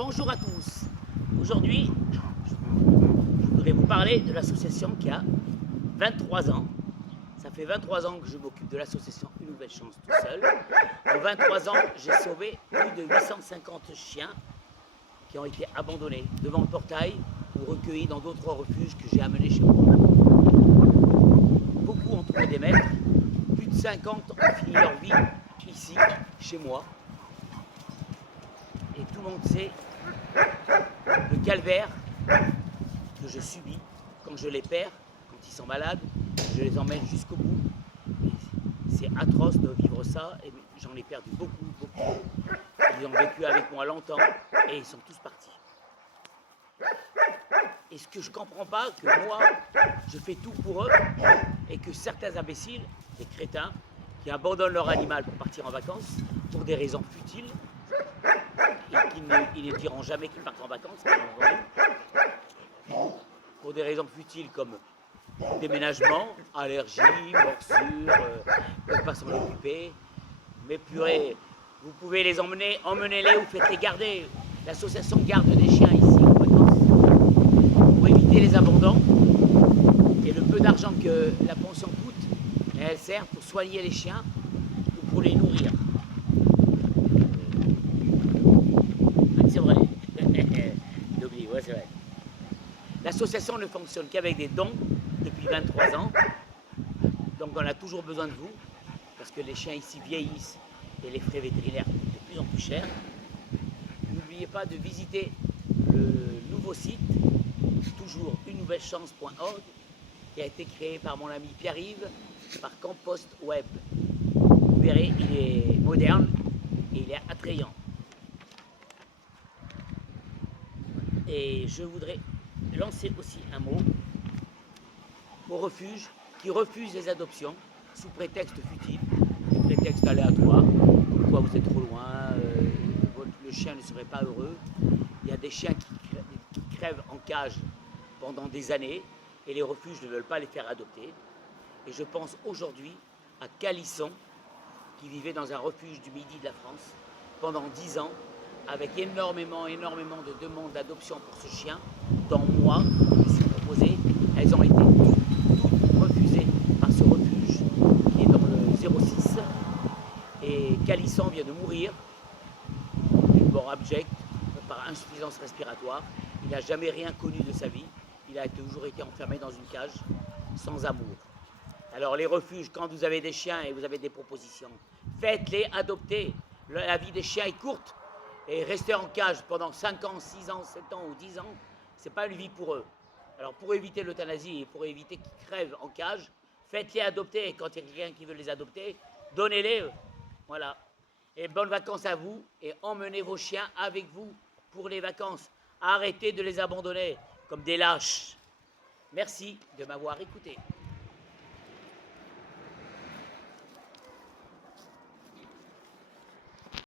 Bonjour à tous. Aujourd'hui, je voudrais vous parler de l'association qui a 23 ans. Ça fait 23 ans que je m'occupe de l'association Une Nouvelle Chance tout seul. En 23 ans, j'ai sauvé plus de 850 chiens qui ont été abandonnés devant le portail ou recueillis dans d'autres refuges que j'ai amenés chez moi. Beaucoup ont trouvé des maîtres. Plus de 50 ont fini leur vie ici, chez moi. Et tout le monde sait le calvaire que je subis quand je les perds, quand ils sont malades, je les emmène jusqu'au bout. C'est atroce de vivre ça et j'en ai perdu beaucoup. Ils ont vécu avec moi longtemps et ils sont tous partis. Et ce que je ne comprends pas, que moi, je fais tout pour eux et que certains imbéciles, des crétins, qui abandonnent leur animal pour partir en vacances pour des raisons futiles et qui ne diront jamais qu'ils partent en vacances, pour des raisons futiles comme déménagement, allergie, morsure, ne peuvent pas s'en occuper. Mais purée, vous pouvez les emmener, emmenez-les ou faites-les garder. L'association garde des chiens ici en vacances pour éviter les abandons. Et le peu d'argent que la pension coûte, elle sert pour soigner les chiens ou pour les nourrir. C'est vrai. J'oublie, ouais, c'est vrai. L'association ne fonctionne qu'avec des dons depuis 23 ans. Donc on a toujours besoin de vous, parce que les chiens ici vieillissent et les frais vétérinaires coûtent de plus en plus cher. N'oubliez pas de visiter le nouveau site, toujours unenouvellechance.org, qui a été créé par mon ami Pierre-Yves, par Compost Web. Vous verrez, il est moderne et il est attrayant. Et je voudrais lancer aussi un mot aux refuges qui refusent les adoptions sous prétexte futile, sous prétexte aléatoire, comme quoi vous êtes trop loin, le chien ne serait pas heureux. Il y a des chiens qui crèvent en cage pendant des années et les refuges ne veulent pas les faire adopter. Et je pense aujourd'hui à Calisson, qui vivait dans un refuge du midi de la France pendant 10 ans, avec énormément de demandes d'adoption pour ce chien, dont moi, je me suis proposé. Elles ont été toutes refusées par ce refuge qui est dans le 06. Et Calisson vient de mourir d'une mort abjecte par insuffisance respiratoire. Il n'a jamais rien connu de sa vie. Il a toujours été enfermé dans une cage sans amour. Alors les refuges, quand vous avez des chiens et vous avez des propositions, faites-les adopter. La vie des chiens est courte. Et rester en cage pendant 5 ans, 6 ans, 7 ans ou 10 ans, c'est pas une vie pour eux. Alors pour éviter l'euthanasie et pour éviter qu'ils crèvent en cage, faites-les adopter. Et quand il y a quelqu'un qui veut les adopter, donnez-les. Voilà. Et bonnes vacances à vous et emmenez vos chiens avec vous pour les vacances. Arrêtez de les abandonner comme des lâches. Merci de m'avoir écouté.